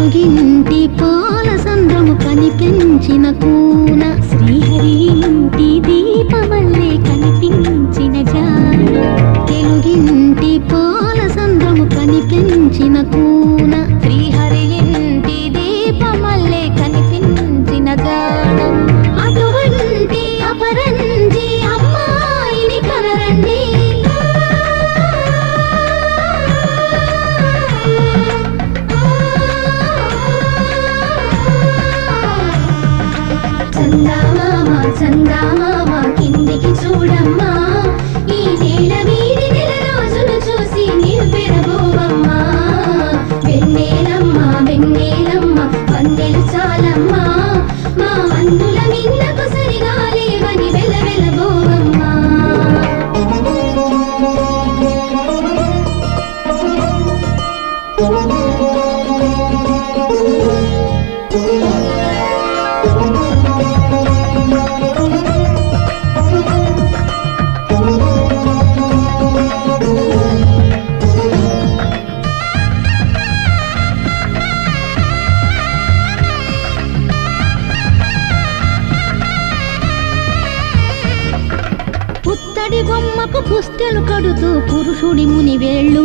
తెలుగింటి పాల సంద్రము కనిపించిన కూన శ్రీహరి ఇంటి దీపమల్లే కనిపించిన జాన తెలుగింటి పాల సంద్రము కనిపించిన కూన శ్రీహరి ఇంటి దీపమల్లే కనిపించిన జాన అటువంటి అపరంజి అమ్మాయిని కనరండి చందామామ కిందికి చూడమ్మా ఈ నేల వీడి నెల రోజులు చూసి నివ్వెరబోవమ్మా వెన్నెలమ్మ వెన్నెలమ్మ వందెలు చాలమ్మా మా అందుల మిన్నకు సరిగా లేవని వెలవెలబోవమ్మా పుత్తడి బొమ్మకు పుస్తెలు కడుతూ పురుషుడి ముని వేళ్ళు